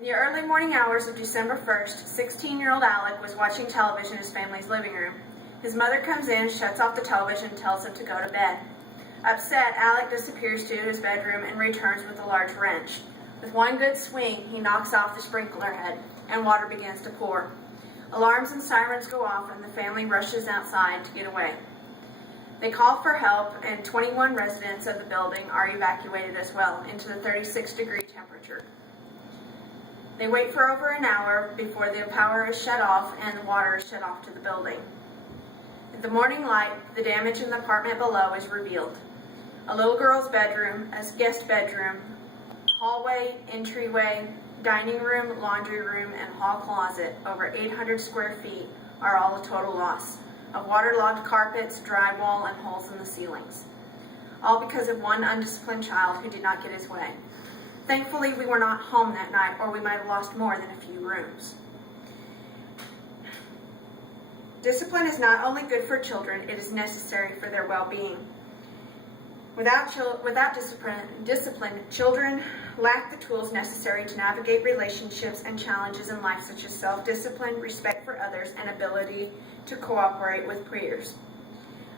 In the early morning hours of December 1st, 16-year-old Alec was watching television in his family's living room. His mother comes in, shuts off the television, and tells him to go to bed. Upset, Alec disappears to his bedroom and returns with a large wrench. With one good swing, he knocks off the sprinkler head, and water begins to pour. Alarms and sirens go off, and the family rushes outside to get away. They call for help, and 21 residents of the building are evacuated as well into the 36-degree temperature. They wait for over an hour before the power is shut off and the water is shut off to the building. In the morning light, the damage in the apartment below is revealed. A little girl's bedroom, a guest bedroom, hallway, entryway, dining room, laundry room, and hall closet, over 800 square feet, are all a total loss, of waterlogged carpets, drywall, and holes in the ceilings. All because of one undisciplined child who did not get his way. Thankfully, we were not home that night, or we might have lost more than a few rooms. Discipline is not only good for children, it is necessary for their well-being. Without discipline, children lack the tools necessary to navigate relationships and challenges in life, such as self-discipline, respect for others, and ability to cooperate with peers.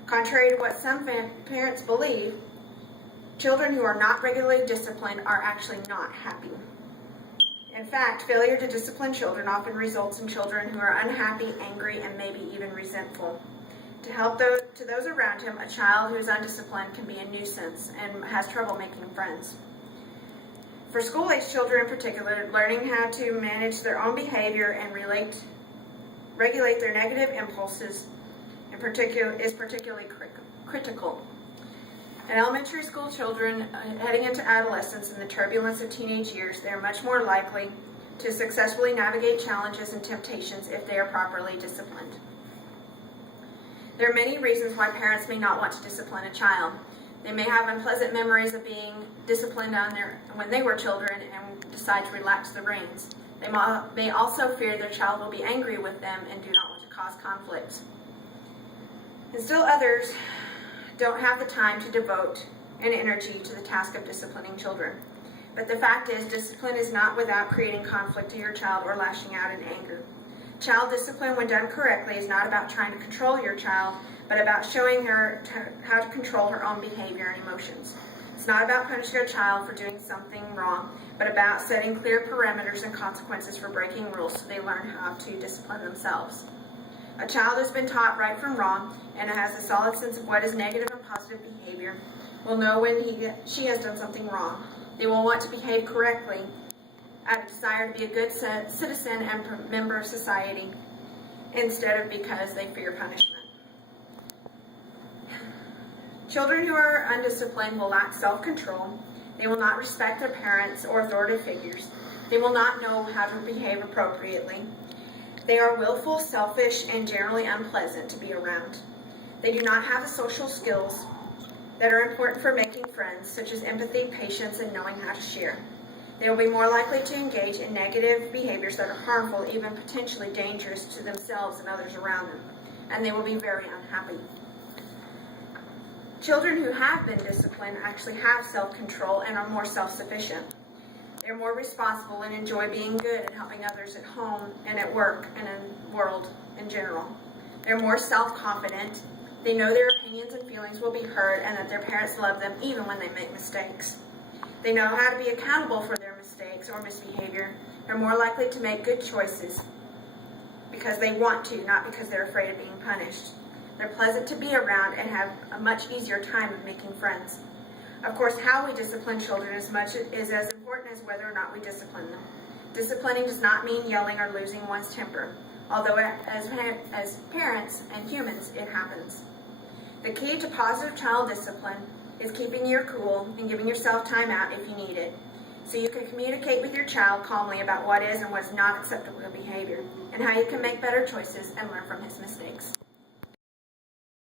Contrary to what some parents believe, children who are not regularly disciplined are actually not happy. In fact, failure to discipline children often results in children who are unhappy, angry, and maybe even resentful. To help those around him, a child who is undisciplined can be a nuisance and has trouble making friends. For school-age children in particular, learning how to manage their own behavior and regulate their negative impulses is particularly critical. In elementary school children heading into adolescence and the turbulence of teenage years, they are much more likely to successfully navigate challenges and temptations if they are properly disciplined. There are many reasons why parents may not want to discipline a child. They may have unpleasant memories of being disciplined when they were children and decide to relax the reins. They may also fear their child will be angry with them and do not want to cause conflict. And still others don't have the time to devote and energy to the task of disciplining children. But the fact is, discipline is not without creating conflict to your child or lashing out in anger. Child discipline, when done correctly, is not about trying to control your child, but about showing her how to control her own behavior and emotions. It's not about punishing a child for doing something wrong, but about setting clear parameters and consequences for breaking rules so they learn how to discipline themselves. A child has been taught right from wrong and has a solid sense of what is negative and positive behavior will know when she has done something wrong. They will want to behave correctly out of desire to be a good citizen and member of society instead of because they fear punishment. Children who are undisciplined will lack self-control. They will not respect their parents or authoritative figures. They will not know how to behave appropriately. They are willful, selfish, and generally unpleasant to be around. They do not have the social skills that are important for making friends, such as empathy, patience, and knowing how to share. They will be more likely to engage in negative behaviors that are harmful, even potentially dangerous to themselves and others around them, and they will be very unhappy. Children who have been disciplined actually have self-control and are more self-sufficient. They're more responsible and enjoy being good and helping others at home and at work and in the world in general. They're more self-confident. They know their opinions and feelings will be heard and that their parents love them even when they make mistakes. They know how to be accountable for their mistakes or misbehavior. They're more likely to make good choices because they want to, not because they're afraid of being punished. They're pleasant to be around and have a much easier time of making friends. Of course, how we discipline children is as important as whether or not we discipline them. Disciplining does not mean yelling or losing one's temper, although as parents and humans, it happens. The key to positive child discipline is keeping your cool and giving yourself time out if you need it, so you can communicate with your child calmly about what is and what is not acceptable behavior, and how you can make better choices and learn from his mistakes.